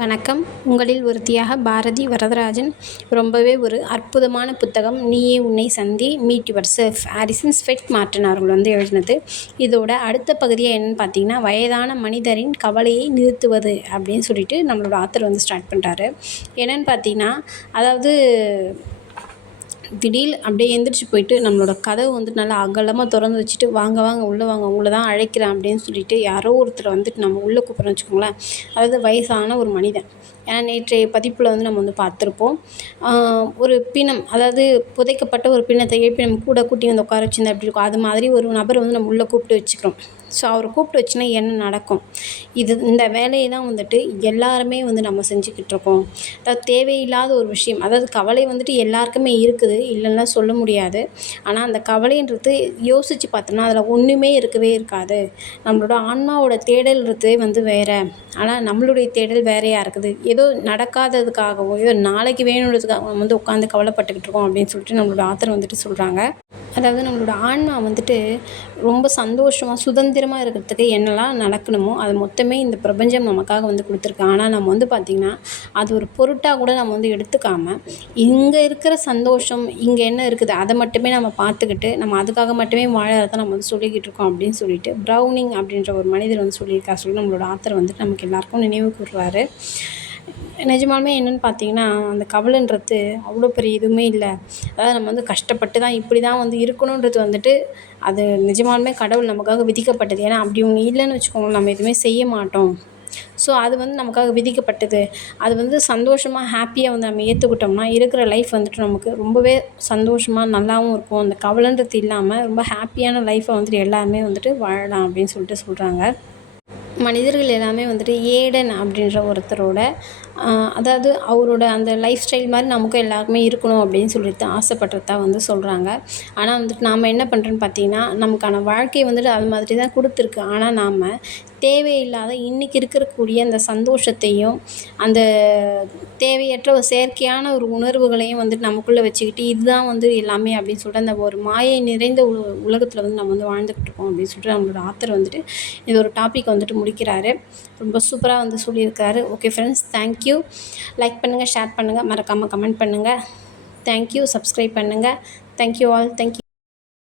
வணக்கம். உங்களில் ஒருத்தியாக பாரதி வரதராஜன். ரொம்பவே ஒரு அற்புதமான புத்தகம். நீயே உன்னை சந்தி, meet your self. Harrison sweat Martin அவர்கள் எழுதினது. இதோட அடுத்த பகுதியாக என்னென்னு பார்த்தீங்கன்னா, வயதான மனிதரின் கவலையை நிறுத்துவது அப்படின்னு சொல்லிட்டு நம்மளோட ஆத்தர் ஸ்டார்ட் பண்ணுறாரு. என்னென்னு பார்த்தீங்கன்னா, அதாவது திடீர்னு அப்படியே எந்திரிச்சு போயிட்டு நம்மளோட கதவு நல்லா அகலமாக திறந்து வச்சுட்டு, வாங்க வாங்க உள்ளே வாங்க, உங்களை தான் அழைக்கிறேன் அப்படின்னு சொல்லிட்டு யாரோ ஒருத்தரை நம்ம உள்ளே கூப்பிட்றோன்னு வச்சுக்கோங்களேன். அதாவது வயசான ஒரு மனிதன். ஏன்னா நேற்றைய பதிப்பில் நம்ம பார்த்துருப்போம். ஒரு பிணம், அதாவது புதைக்கப்பட்ட ஒரு பிணத்தை எழுப்பி நம்ம கூட கூட்டி உட்கார வச்சுருந்தா எப்படி இருக்கும், அது மாதிரி ஒரு நபரை நம்ம உள்ளே கூப்பிட்டு வச்சுக்கிறோம். ஸோ அவரை கூப்பிட்டு வச்சுன்னா என்ன நடக்கும்? இந்த வேலையை தான் எல்லாருமே நம்ம செஞ்சுக்கிட்டுருக்கோம். அதாவது தேவையில்லாத ஒரு விஷயம், அதாவது கவலை எல்லாருக்குமே இருக்குது, இல்லைன்னா சொல்ல முடியாது. ஆனால் அந்த கவலைன்றது யோசித்து பார்த்தோம்னா அதில் ஒன்றுமே இருக்கவே இருக்காது. நம்மளோட ஆன்மாவோட தேடல்ன்றது வேறு, ஆனால் நம்மளுடைய தேடல் வேறையாக இருக்குது. ஏதோ நடக்காததுக்காகவோ ஏதோ நாளைக்கு வேணுன்றதுக்காக நம்ம உட்காந்து கவலைப்பட்டுக்கிட்டு இருக்கோம் அப்படின்னு சொல்லிட்டு நம்மளோட ஆத்தர் சொல்கிறாங்க. அதாவது நம்மளோட ஆன்மா ரொம்ப சந்தோஷமாக சுதந்திரமாக இருக்கிறதுக்கு என்னெல்லாம் நடக்கணுமோ அது மொத்தமே இந்த பிரபஞ்சம் நமக்காக கொடுத்துருக்கு. ஆனால் நம்ம பார்த்திங்கன்னா அது ஒரு பொருட்டாக கூட நம்ம எடுத்துக்காமல், இங்கே இருக்கிற சந்தோஷம் இங்கே என்ன இருக்குது அதை மட்டுமே நம்ம பார்த்துக்கிட்டு நம்ம அதுக்காக மட்டுமே வாழறத நம்ம சொல்லிக்கிட்டு இருக்கோம் அப்படின்னு சொல்லிட்டு ப்ரௌனிங் அப்படின்ற ஒரு மனிதர் சொல்லியிருக்காரு சொல்லி நம்மளோட ஆத்தர் நமக்கு எல்லாருக்கும் நினைவு கூறுறாரு. நிஜமாலுமே என்னென்னு பார்த்தீங்கன்னா, அந்த கவலைன்றது அவ்வளோ பெரிய எதுவுமே இல்லை. அதாவது நம்ம கஷ்டப்பட்டு தான் இப்படி தான் இருக்கணுன்றது அது நிஜமாலுமே கடவுள் நமக்காக விதிக்கப்பட்டது. ஏன்னா அப்படி ஒன்று இல்லைன்னு வச்சுக்கோங்களேன், நம்ம எதுவுமே செய்ய மாட்டோம். ஸோ அது நமக்காக விதிக்கப்பட்டது. அது சந்தோஷமாக ஹாப்பியாக நம்ம ஏற்றுக்கிட்டோம்னா இருக்கிற லைஃப் நமக்கு ரொம்பவே சந்தோஷமாக நல்லாவும் இருக்கும். அந்த கவலைன்றது இல்லாமல் ரொம்ப ஹாப்பியான லைஃப்பை எல்லாருமே வாழலாம் அப்படின்னு சொல்லிட்டு சொல்கிறாங்க. மனிதர்கள் எல்லாமே ஏடன் அப்படின்ற ஒருத்தரோட அதாவது அவரோட அந்த லைஃப் ஸ்டைல் மாதிரி நமக்கும் எல்லாருக்குமே இருக்கணும் அப்படின்னு சொல்லிட்டு ஆசைப்பட்றதா சொல்கிறாங்க. ஆனால் நாம் என்ன பண்ணுறோன்னு பார்த்தீங்கன்னா, நமக்கான வாழ்க்கையை அது மாதிரி தான் கொடுத்துருக்கு. ஆனால் நாம் தேவையில்லாத இன்றைக்கி இருக்கக்கூடிய அந்த சந்தோஷத்தையும் அந்த தேவையற்ற ஒரு செயற்கையான ஒரு உணர்வுகளையும் நமக்குள்ளே வச்சுக்கிட்டு இதுதான் எல்லாமே அப்படின்னு சொல்லிட்டு அந்த ஒரு மாயை நிறைந்த உலகத்தில் நம்ம வாழ்ந்துக்கிட்டு இருக்கோம் அப்படின்னு சொல்லிட்டு நம்மளோட ஆத்தர் இது ஒரு டாபிக் முடிக்கிறாரு. ரொம்ப சூப்பராக சொல்லியிருக்காரு. Okay friends, thank you. லைக் பண்ணுங்கள், ஷேர் பண்ணுங்கள், மறக்காமல் கமெண்ட் பண்ணுங்கள். தேங்க்யூ. சப்ஸ்கிரைப் பண்ணுங்கள். Thank you all. தேங்க்யூ.